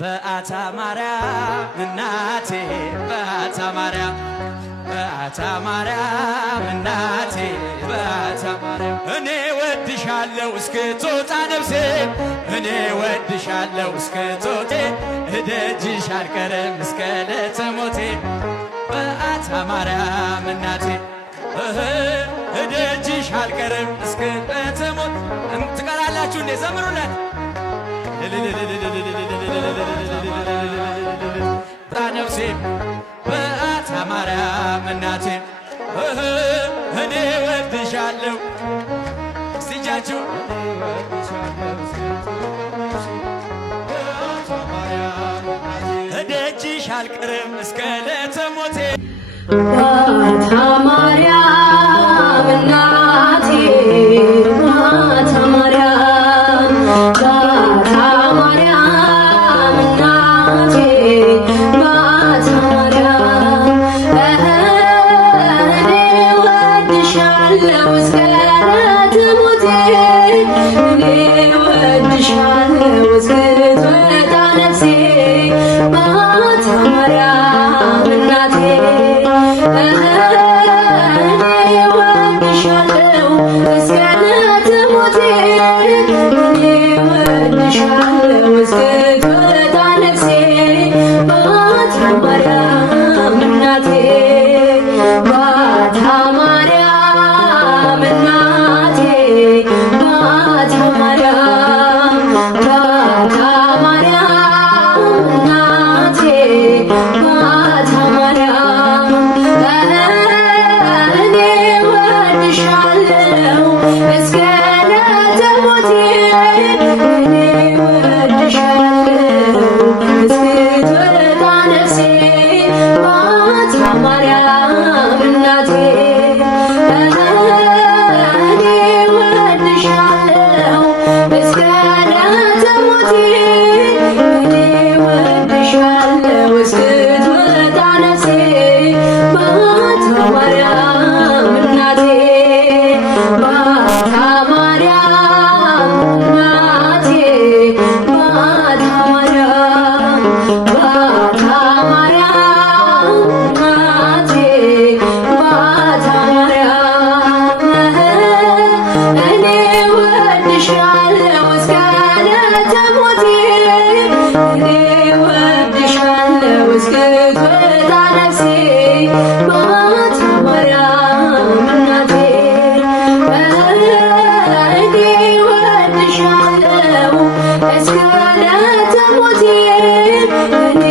በአታ ማርያም እናቴ በአታ ማርያም በአታ ማርያም እናቴ በአታ ማርያም እኔ ወድሻለሁ እስክትወጣ ነፍሴ እኔ ወድሻለሁ እስክትወጤ እደጅሽ አልቀርም እስከ ዕለተ ሞቴ በአታ ማርያም እናቴ እደጅሽ አልቀርም እስከ ዕለተ ሞት ትቀራላችሁ እንዴ ዘምሩላት ነፍሴ በአታ ማርያም እናቴ እኔ ወድሻለሁ እስቲ እጃችሁ እደጅሽ አልቀርም እስከ ዕለተ ሞቴ በአታ ማርያም እናቴ በአታ ማርያም በአታ ማርያም እናቴ በአታ ማርያም እኔ ወድሻለሁ እስከ ዕለተ ሞቴ እኔ ወድሻለሁ እስክትወጣ ነፍሴ በአታ ማርያም እናቴ እኔ ወድሻለሁ እስከ ዕለተ ሞቴ እኔ ወድሻለሁ እስክትወጣ ነፍሴ በአታ ማርያም እናቴ በአታ ማርያም እናቴ በአታ ማርያም በአታ ማርያም እናቴ በአታ ማርያም እኔ ወድሻለሁ እስከ ዕለተ ሞቴ እኔ ወድሻለሁ እስክትወጣ ነፍሴ በአታ ማርያም እናቴ እኔ ወድሻለሁ እስከ ዕለተ ሞቴ እኔ ወድሻለሁ እስክትወጣ ነፍሴ በአታ ማርያም እናቴ በአታ ማርያም እናቴ በአታ ማርያም በአታ ማርያም እናቴ በአታ ማርያም እኔ ወድሻለሁ እስከ ዕለተ ሞቴ እኔ ወድሻለሁ እስክትወጣ ነፍሴ በአታ ማርያም እናቴ እኔ ወድሻለሁ እስከ ዕለተ ሞቴ እኔ